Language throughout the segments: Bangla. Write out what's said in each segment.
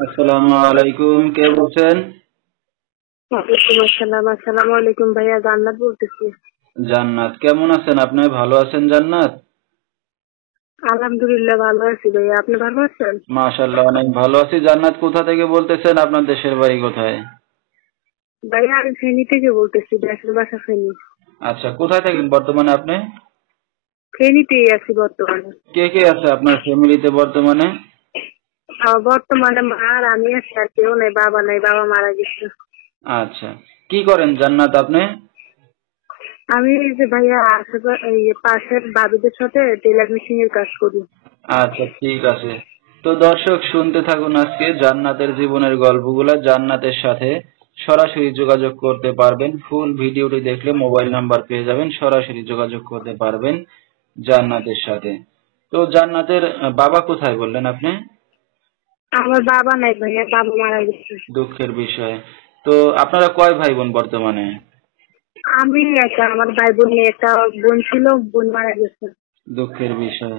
আসসালামু আলাইকুম, কে বলছেন? ওয়ালাইকুম আসসালাম। আসসালামু আলাইকুম ভাইয়া, জান্নাত বলতেছি। জান্নাত, কেমন আছেন আপনি? ভালো আছেন জান্নাত? আলহামদুলিল্লাহ ভালো আছি ভাইয়া, আপনি ভালো আছেন? মাশাআল্লাহ, অনেক ভালো আছি। জান্নাত, কোথা থেকে বলতেছেন? আপনার দেশের বাড়ি কোথায়? ভাইয়া আমি ফেনী থেকে বলতেছি, দেশের বাসা ফেনী। আচ্ছা, কোথায় থাকেন বর্তমানে আপনি? ফেনীতেই আছি বর্তমানে। কে কে আছে আপনার ফ্যামিলিতে বর্তমানে? বর্তমানে মা আর আমি আছি, আর কেউ নাই, বাবা নাই, বাবা মারা গেছে। আচ্ছা, কি করেন জান্নাত আপনি? আমি এই যে ভাইয়া আশেপাশে পাশের ভাবিদের সাথে টেলার মেশিন এর কাজ করি। আচ্ছা, ঠিক আছে। তো দর্শক, শুনতে থাকুন আজকে জান্নাতের জীবনের গল্পগুলা। জান্নাতের সাথে সরাসরি যোগাযোগ করতে পারবেন। ফুল ভিডিওটি দেখলে মোবাইল নাম্বার পেয়ে যাবেন, সরাসরি যোগাযোগ করতে পারবেন জান্নাতের সাথে। তো জান্নাতের বাবা কোথায় বললেন আপনি? আমার বাবা নাই ভাইয়া, বাবা মারা গেছে। দুঃখের বিষয়। তো আপনারা কয় ভাই বোন বর্তমানে? আমি একটা, আমার ভাই বোন নেই, একটা বোন ছিল, বোন মারা গেছে। দুঃখের বিষয়।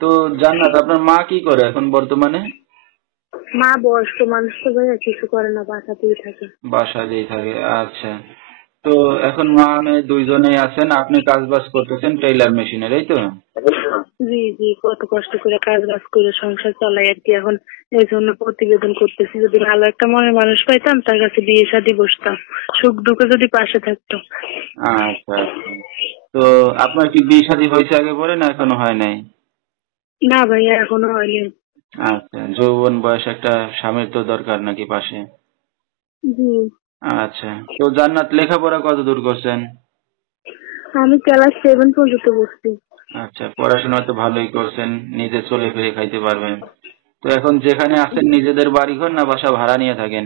তো জান্নাত, আপনার মা কি করে এখন বর্তমানে? মা বয়স্ক মানুষ তো ভাইয়া, কিছু করে না, বাসাতেই থাকে। বাসাতেই থাকে, আচ্ছা। তো এখন মা মেয়ে দুইজনেই আছেন, আপনি কাজ বাজ করতেছেন টেইলার মেশিনের, এই তো? জি জি, কত কষ্ট করে কাজ বাজ করে সংসার চালাই আর কি। এখন এই জন্য প্রতিবেদন করতেছি, যদি ভালো একটা মনের মানুষ পাইতাম তার কাছে বিয়ে শাদী বসতাম, সুখ দুঃখে যদি পাশে থাকতো। আচ্ছা আচ্ছা। তো আপনার কি বিয়ে শাদী হয়েছে আগে পরে, না এখনো হয় নাই? না ভাইয়া, এখনো হয়নি। আচ্ছা, যৌবন বয়স একটা স্বামীর তো দরকার নাকি পাশে? জি। আচ্ছা, তো জান্নাত লেখাপড়া কত দূর করছেন? আমি ক্লাস 7 পর্যন্ত পড়ছি। আচ্ছা, পড়াশোনা তো ভালোই করছেন, নিজে চলে ফিরে খাইতে পারবেন। তো এখন যেখানে আছেন নিজেদের বাড়ি ঘর না বাসা ভাড়া নিয়ে থাকেন?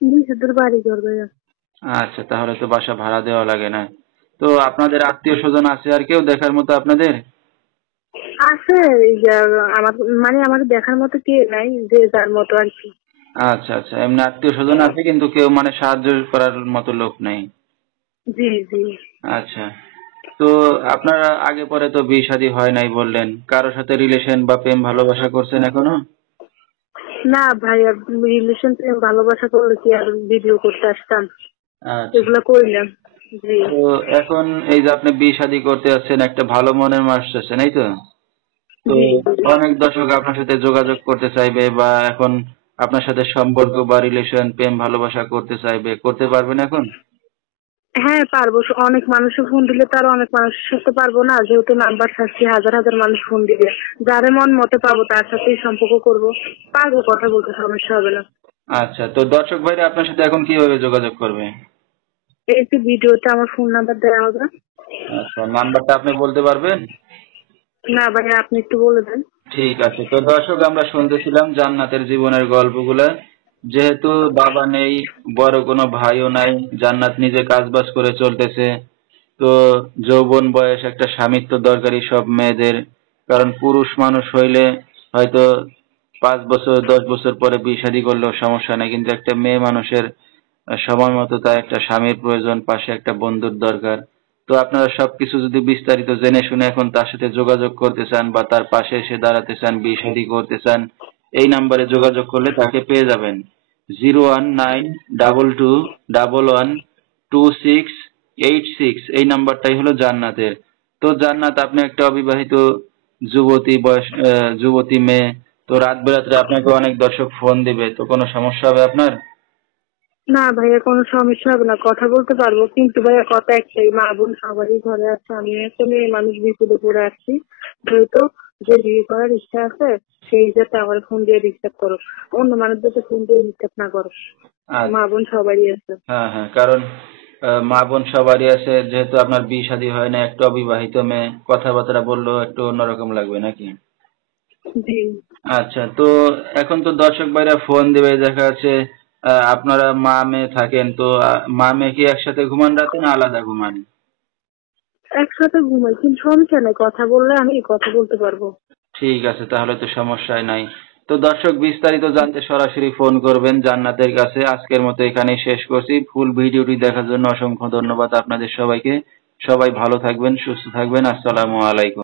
নিজেদের বাড়ি ঘর ভাইয়া। আচ্ছা, তাহলে তো বাসা ভাড়া দেওয়া লাগে না। তো আপনাদের আত্মীয় স্বজন আছে আর কেউ দেখার মতো আপনাদের? আছে, এই যে আমার মানে আমার দেখার মতো কে নাই, যে যার মতো আর কি। আচ্ছা আচ্ছা, এমনি আত্মীয় স্বজন আছে কিন্তু কেউ মানে সাহায্য করার মতো লোক নেই। জি জি। আচ্ছা। তো আপনারা আগে পরে তো বিয়ে শাদী হয় নাই বললেন, কারোর সাথে রিলেশন বা প্রেম ভালোবাসা করছেন এখনো? না ভাইয়া, রিলেশন ভালোবাসা করলে কি আর ভিডিও করতে আসতাম? আচ্ছা। এগুলা করি না। জি তো এখন এই যে আপনি বিয়ে শাদী করতে যাচ্ছেন, একটা ভালো মনের মানুষ আছেন, এই তো? তো জি। অনেক দর্শক আপনার সাথে যোগাযোগ করতে চাইবে বা এখন আপনার সাথে সম্পর্ক বা রিলেশন প্রেম ভালোবাসা করতে চাইবে, করতে পারবেন এখন? হ্যাঁ পারবো, অনেক মানুষে ফোন দিলে তার অনেক মানুষের সাথে পারবো না, যেহেতু নাম্বার থাকছে, হাজার হাজার মানুষ ফোন দিবে। যারে মন মতে পাবো তার সাথেই সম্পর্ক করবো। পারবো, কথা বলতে সমস্যা হবে না। আচ্ছা, তো দর্শক ভাইরা আপনার সাথে এখন কিভাবে যোগাযোগ করবে? এই যে ভিডিওতে আমার ফোন নাম্বার দেওয়া হবে। আচ্ছা, নাম্বারটা আপনি বলতে পারবেন? না ভাইয়া, আপনি একটু বলে দেন। ঠিক আছে। তো দর্শক, আমরা শুনতেছিলাম জান্নাতের জীবনের গল্পগুলা। যেহেতু বাবা নেই, বড় কোনো ভাইও নাই, জান্নাত নিজে কাজবাজ করে চলতেছে। তো যৌবন বয়স একটা স্বামিত্ব দরকারি সব মেয়েদের। কারণ পুরুষ মানুষ হইলে হয়তো 5 বছর 10 বছর পরে বিয়ে শাদী করলেও সমস্যা নেই, কিন্তু একটা মেয়ে মানুষের সময় মতো তার একটা স্বামীর প্রয়োজন, পাশে একটা বন্ধুর দরকার। তো আপনারা সবকিছু যদি বিস্তারিত জেনে শুনে এখন তার সাথে যোগাযোগ করতে চান বা তার পাশে এসে দাঁড়াতে চান, বিয়ে শাদী করতে চান, এই নাম্বারে যোগাযোগ করলে তাকে পেয়ে যাবেন। 01922112686, এই নাম্বারটাই হলো জান্নাতের। তো জান্নাত, আপনি একটা অবিবাহিত যুবতী মেয়ে। তো রাত বেরাত্রে আপনাকে অনেক দর্শক ফোন দিবে, তো কোনো সমস্যা হবে আপনার? না ভাইয়া, কোনো সমস্যা হবে না, কথা বলতে পারবো। কিন্তু ভাইয়া কথা একটাই, মা বোন সবারই ঘরে আছে, আমি একটা মেয়ে মানুষ বিপদে পড়ে আছি। যেহেতু যে বিয়ে করার ইচ্ছা আছে, সেই যাতে আমার ফোন দিয়ে ডিস্টার্ব করো, অন্য মানুষ যাতে ফোন দিয়ে ডিস্টার্ব না করো। মা আচ্ছা। বোন সবারই আছে। হ্যাঁ হ্যাঁ, কারণ মা বোন সবারই আছে, যেহেতু আপনার বিয়ে শাদী হয় না, একটু অবিবাহিত মেয়ে, কথাবার্তা বললেও একটু অন্যরকম লাগবে নাকি? জি। আচ্ছা, তো এখন তো দর্শক ভাইরা ফোন দিবে, দেখা যাচ্ছে আপনারা মা মেয়ে থাকেন, তো মা মেয়ে কি একসাথে ঘুমান রাতে না আলাদা ঘুমান? একসাথে ঘুমাই, কিন্তু সমস্যা নেই, কথা বললে আমি কথা বলতে পারবো। ঠিক আছে, তাহলে তো সমস্যাই নাই। তো দর্শক, বিস্তারিত জানতে সরাসরি ফোন করবেন জান্নাতের কাছে। আজকের মতো এখানেই শেষ করছি। ফুল ভিডিওটি দেখার জন্য অসংখ্য ধন্যবাদ আপনাদের সবাইকে। সবাই ভালো থাকবেন, সুস্থ থাকবেন। আসসালামু আলাইকুম।